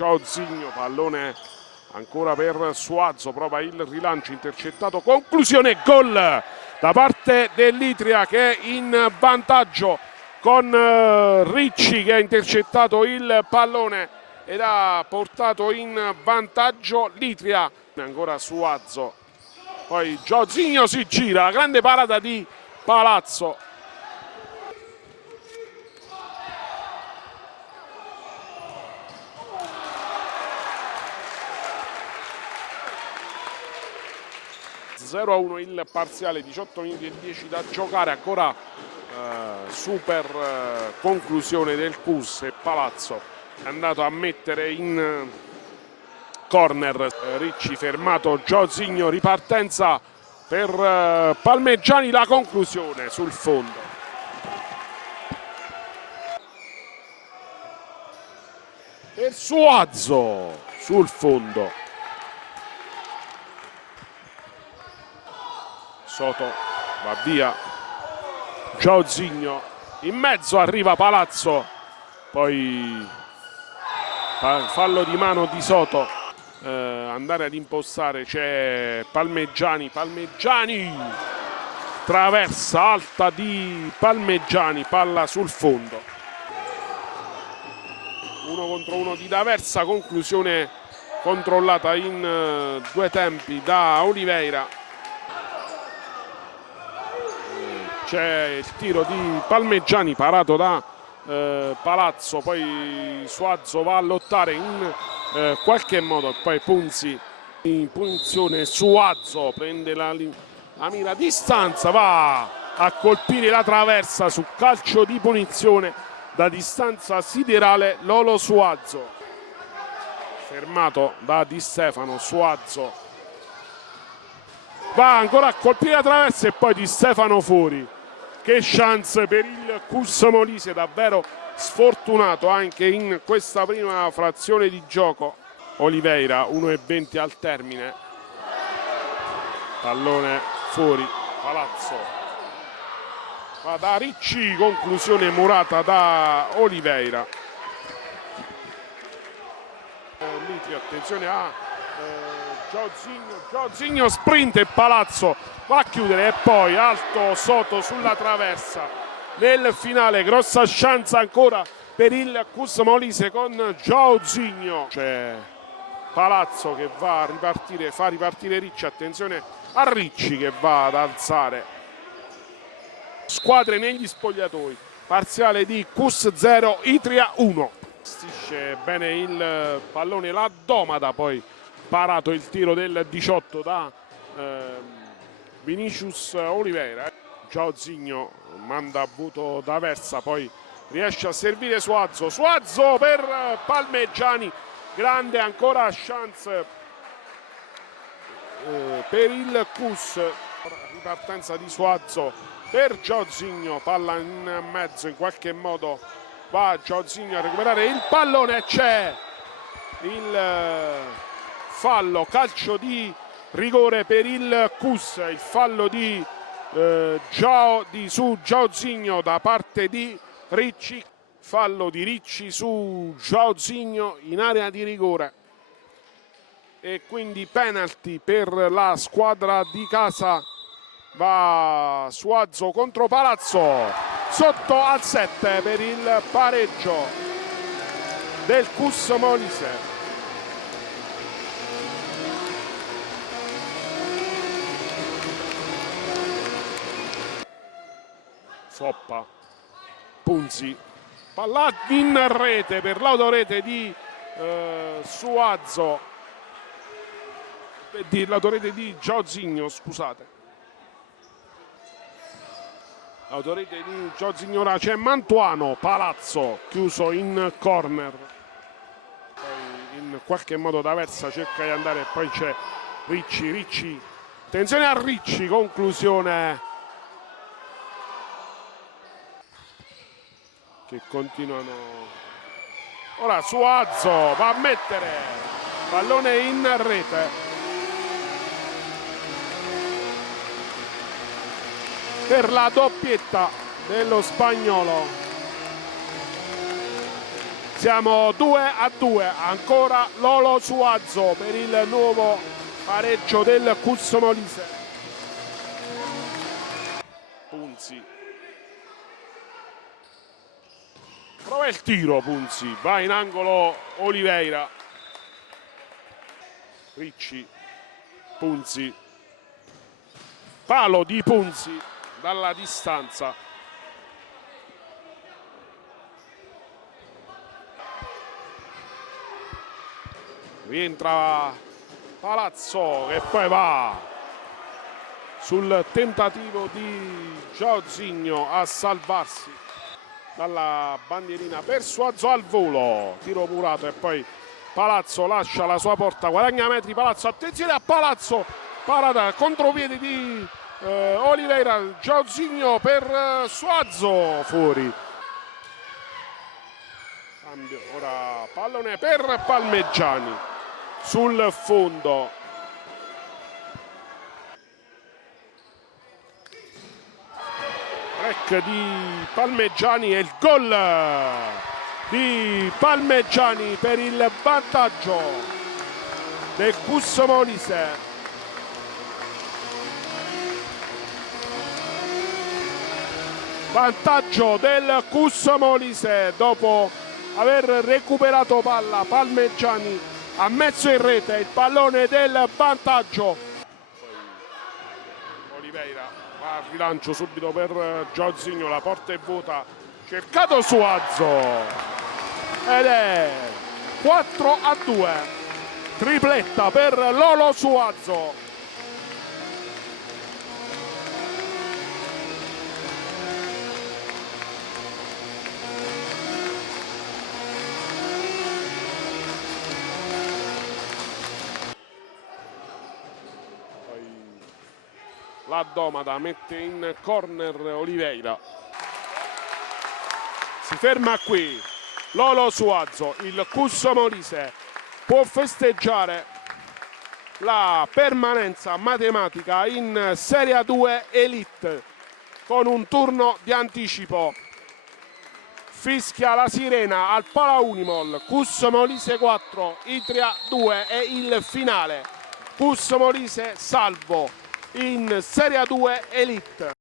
Giozinno, pallone ancora per Suazo, prova il rilancio, intercettato, conclusione, gol da parte dell'Itria che è in vantaggio con Ricci che ha intercettato il pallone ed ha portato in vantaggio l'Itria. Ancora Suazo, poi Giozinno si gira, grande parata di Palazzo. (0-1) il parziale, 18 minuti e 10 da giocare, ancora super conclusione del CUS e Palazzo è andato a mettere in corner Ricci, fermato Giozinno, ripartenza per Palmegiani, la conclusione sul fondo. Per Suazo sul fondo. Soto va via, Giozinno in mezzo, arriva Palazzo, poi fallo di mano di Soto, andare ad impostare c'è Palmegiani, traversa alta di Palmegiani, palla sul fondo. 1 contro 1 di D'Aversa, conclusione controllata in due tempi da Oliveira. C'è il tiro di Palmegiani parato da Palazzo, poi Suazo va a lottare in qualche modo, poi Punzi in punizione, Suazo prende la mira a distanza, va a colpire la traversa su calcio di punizione da distanza siderale Lolo Suazo, fermato da Di Stefano. Suazo va ancora a colpire la traversa e poi Di Stefano fuori. Che chance per il CUS Molise, davvero sfortunato anche in questa prima frazione di gioco. Oliveira, 1:20 al termine, pallone fuori, Palazzo va da Ricci, conclusione murata da Oliveira. L'Itria, attenzione a Giozinno, sprint e Palazzo va a chiudere e poi alto Soto sulla traversa. Nel finale grossa chance ancora per il CUS Molise con Giozinno. C'è Palazzo che va a ripartire, fa ripartire Ricci, attenzione a Ricci che va ad alzare. Squadre negli spogliatoi, parziale di CUS 0, Itria 1. Gestisce bene il pallone la Domada, poi parato il tiro del 18 da Vinicius Oliveira. Giozinno manda a vuoto D'Aversa, poi riesce a servire Suazo per Palmegiani, grande ancora chance per il CUS. Ripartenza di Suazo per Giozinno, palla in mezzo, in qualche modo va Giozinno a recuperare il pallone, c'è il fallo, calcio di rigore per il CUS, il fallo su Giozinno da parte di Ricci, fallo di Ricci su Giozinno in area di rigore e quindi penalty per la squadra di casa. Va Suazo contro Palazzo, sotto al 7 per il pareggio del CUS Molise. Foppa, Punzi, palla in rete per l'autorete di Suazo, l'autorete di Giozinno, scusate. L'autorete di Giozinno, c'è Mantuano, Palazzo chiuso in corner, poi in qualche modo D'Aversa cerca di andare e poi c'è Ricci, attenzione a Ricci, conclusione che continuano. Ora Suazo va a mettere pallone in rete per la doppietta dello spagnolo. Siamo 2-2, ancora Lolo Suazo per il nuovo pareggio del Cus Molise. Punzi. Prova il tiro Punzi, va in angolo Oliveira. Ricci, Punzi. Palo di Punzi dalla distanza. Rientra Palazzo che poi va sul tentativo di Giorginio a salvarsi dalla bandierina per Suazo al volo. Tiro murato e poi Palazzo lascia la sua porta, guadagna metri Palazzo, attenzione a Palazzo, parata contropiede di Oliveira, Giorginio per Suazo, fuori. Cambio, ora pallone per Palmegiani sul fondo. Break di Palmegiani e il gol di Palmegiani per il vantaggio del Cus Molise. Vantaggio del Cus Molise dopo aver recuperato palla. Palmegiani ha messo in rete il pallone del vantaggio. Oliveira va al rilancio subito per Giorginio, la porta è vuota, cercato Suazo ed è 4-2, tripletta per Lolo Suazo. La Domata mette in corner Oliveira. Si ferma qui Lolo Suazo. Il Cus Molise può festeggiare la permanenza matematica in Serie 2 Elite con un turno di anticipo. Fischia la sirena al Palaunimol. Cus Molise 4, Itria 2 e il finale. Cus Molise salvo in Serie 2 Elite.